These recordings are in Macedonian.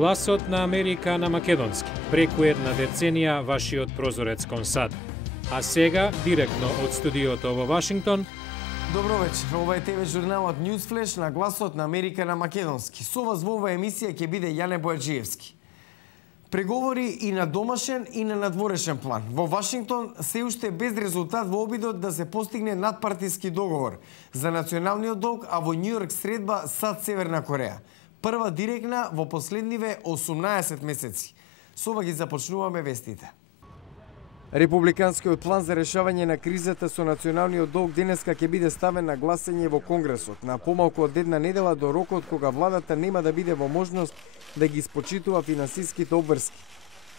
Гласот на Америка на македонски. Преку една деценија вашиот прозорец кон САД. А сега, директно од студиото во Вашингтон. Добро вечер. Ова е ТВ журналот Newsflash на Гласот на Америка на македонски. Со вас во оваа емисија ќе биде Јане Бојаджиевски. Преговори и на домашен и на надворешен план. Во Вашингтон се уште без резултат во обидот да се постигне надпартиски договор за националниот долг, а во Њујорк средба САД Северна Кореја. Прва директна во последниве 18 месеци. Со ова ги започнуваме вестите. Републиканскиот план за решавање на кризата со националниот долг денеска ќе биде ставен на гласање во Конгресот на помалку од една недела до рокот кога владата нема да биде во можност да ги испочитува финансиските обврски.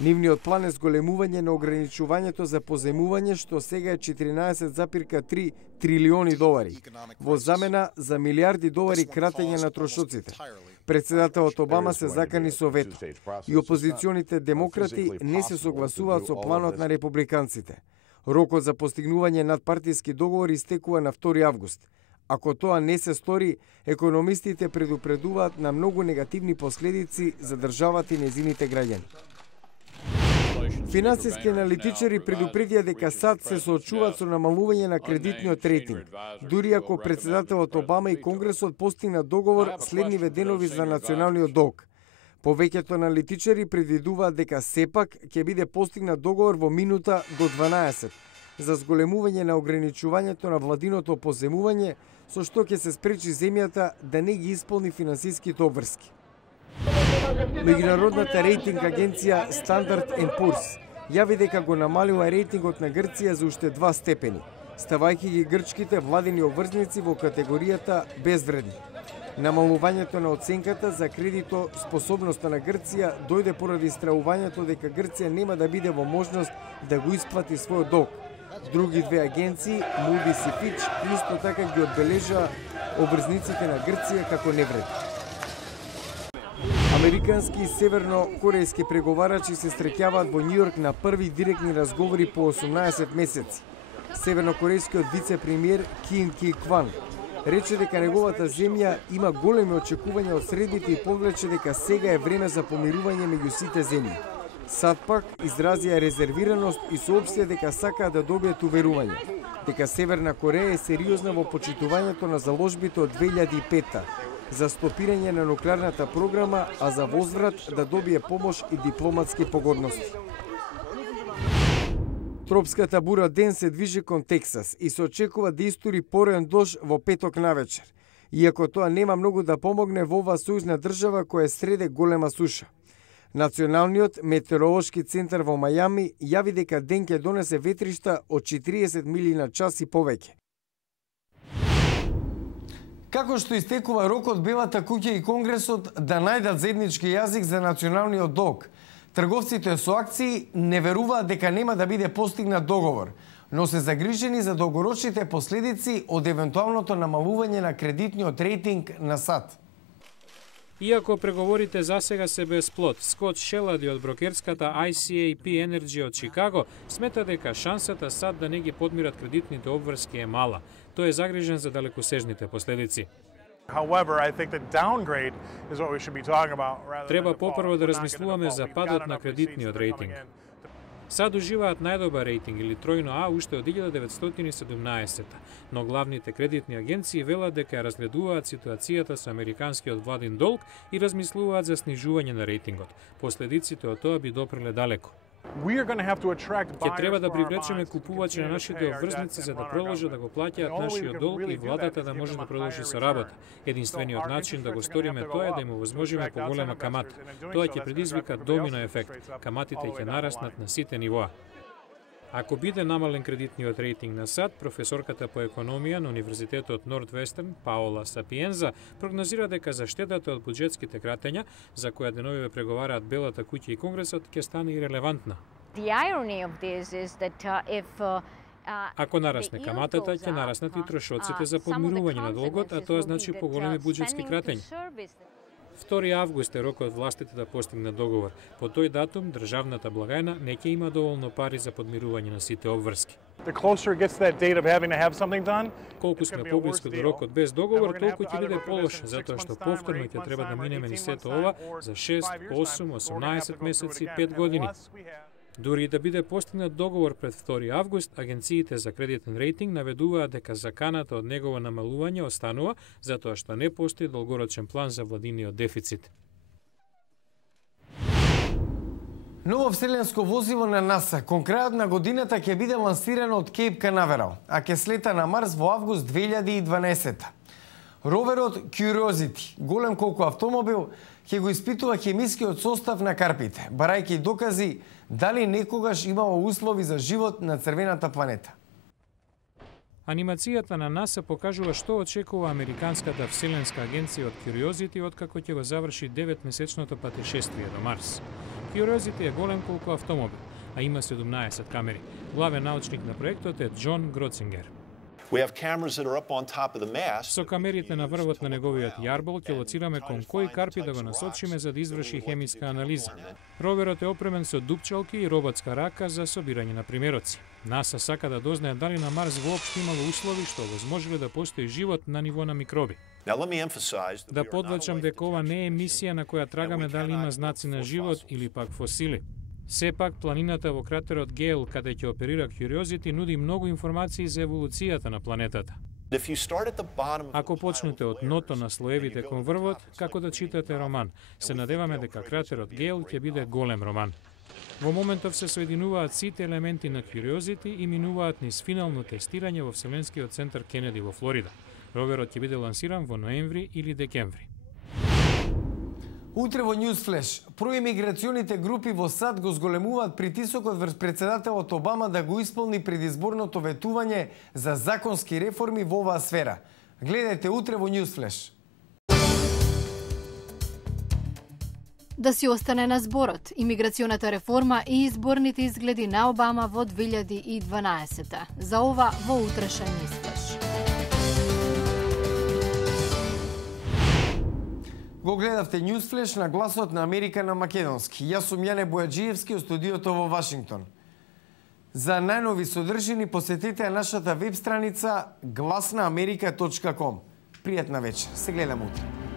Нивниот план е зголемување на ограничувањето за позајмување, што сега е 14,3 трилиони долари, во замена за милиарди долари кратење на трошоците. Председателот Обама се закани со вето и опозиционите демократи не се согласуваат со планот на републиканците. Рокот за постигнување надпартиски договори истекува на 2 август. Ако тоа не се стори, економистите предупредуваат на многу негативни последици за државата и незините граѓани. Финансиски аналитичари предупредија дека САД се соочуваат со намалување на кредитниот рейтинг, дури ако председателот Обама и Конгресот постигнат договор следниве денови за националниот долг. Повеќето аналитичари предвидуваат дека сепак ќе биде постигнат договор во минута до 12 за зголемување на ограничувањето на владиното позајмување, со што ќе се спречи земјата да не ги исполни финансиските обврски. Меѓународната рейтинг агенција Standard & Poor's јави дека го намалила рейтингот на Грција за уште 2 степени, ставајќи ги грчките владени обврзници во категоријата безвредни. Намалувањето на оценката за кредитоспособноста на Грција дојде поради страувањето дека Грција нема да биде во можност да го исплати својот долг. Други две агенции, Moody's и Fitch, исто така ги одбележаа обврзниците на Грција како невредни. Американски и северно-корејски преговарачи се среќаваат во Њујорк на први директни разговори по 18 месеци. Севернокорејскиот вице-премиер Ким Ки Кван рече дека неговата земја има големи очекувања од средбите и повлече дека сега е време за помирување меѓу сите земји. САД пак изразија резервираност и соопштија дека сакаат да добијат уверување дека Северна Кореја е сериозна во почитувањето на заложбите од 2005 за стопирање на нуклеарната програма, а за возврат да добие помош и дипломатски погодности. Тропската бура Ден се движи кон Тексас и се очекува да истури пореен дожд во петок навечер, иако тоа нема многу да помогне во оваа сојузна држава која е среде голема суша. Националниот метеоролошки центар во Мајами јави дека Ден ќе донесе ветришта од 40 мили на час и повеќе. Како што истекува рокот, Белата куќа и Конгресот да најдат заеднички јазик за националниот долг. Трговците со акции не веруваат дека нема да биде постигнат договор, но се загрижени за долгорочните последици од евентуалното намалување на кредитниот рейтинг на САД. Иако преговорите засега се без плод, Скот Шелади од брокерската ICAP Energy од Чикаго смета дека шансата САД да не ги подмират кредитните обврски е мала. Тој е загрижен за далекосежните последици. Треба попрво да размислуваме за падот на кредитниот рейтинг. САД уживаат најдобар рейтинг или тројно А уште од 1917, но главните кредитни агенции велат дека ја разгледуваат ситуацијата со американскиот владин долг и размислуваат за снижување на рейтингот. Последиците од тоа би допреле далеко. Ќе треба да привлечеме купувачи на нашите обврзници за да продолжат да го плаќаат нашиот долг и владата да може да продолжи со работа. Единствениот начин да го сториме тоа е да им овозможиме поголема камата. Тоа ќе предизвика домино ефект. Каматите ќе нараснат на сите нивоа. Ако биде намален кредитниот рейтинг на САД, професорката по економија на Универзитетот Нортвестерн, Паола Сапиенза, прогнозира дека заштедата од буџетските кратења, за која деновиве преговараат Белата куќа и Конгресот, ќе стане ирелевантна. Ако нарасне каматата, ќе нараснат и трошоците за подмирување на долгот, а тоа значи поголеми буџетски кратења. 2 август е рокот властите да постигнат договор. По тој датум државната благајна не ќе има доволно пари за подмирување на сите обврски. Колку сме поблиску до рокот без договор, толку ќе биде полош, затоа што повторно ќе треба да минеме низ сето ова за 6, 8, 18 месеци, 5 години. Дури и да биде постигнат договор пред 2 август, агенциите за кредитен рейтинг наведуваат дека заканата од негово намалување останува, затоа што не постои долгорочен план за владиниот дефицит. Ново вселенско возило на НАСА кон крајот на годината ќе биде лансирано од Кейп Канаверал, а ќе слета на Марс во август 2012. Роверот Curiosity, голем колку автомобил, ќе го испитува хемискиот состав на карпите, барајќи докази дали некогаш имало услови за живот на црвената планета. Анимацијата на НАСА покажува што очекува Американската вселенска агенција од Curiosity откако ќе го заврши 9-месечното патешествие до Марс. Curiosity е голем колку автомобил, а има 17 камери. Главен научник на проектот е Џон Гроцингер. Со камерите на врвот на неговиот јарбол ќе лоцираме кон кои карпи да го насочиме за да изврши хемиска анализа. Роверот е опремен со дупчалки и роботска рака за собирање на примероци. НАСА сака да дознае дали на Марс воопшто имало услови што возможеле да постои живот на ниво на микроби. Да подвлечам дека ова не е мисија на која трагаме дали има знаци на живот или пак фосили. Сепак, планината во кратерот Гейл, каде ќе оперира Curiosity, нуди многу информации за еволуцијата на планетата. Ако почнете од дното на слоевите кон врвот, како да читате роман, се надеваме дека кратерот Гейл ќе биде голем роман. Во моментов се соединуваат сите елементи на Curiosity и минуваат низ финално тестирање во Вселенскиот центар Кенеди во Флорида. Роверот ќе биде лансиран во ноември или декември. Утре во Newsflash, проимиграционите групи во САД го зголемуваат притисокот врз председателот Обама да го исполни предизборното ветување за законски реформи во оваа сфера. Гледајте утре во Newsflash. Да си остане на зборот, имиграционата реформа и изборните изгледи на Обама во 2012. За ова во утрешен Newsflash. Го гледавте Newsflash на Гласот на Америка на македонски. Јас сум Јане Бојаджиевски од студиото во Вашингтон. За најнови содржини посетете нашата веб страница glasnaamerika.com. Пријатна вечер. Се гледаме утре.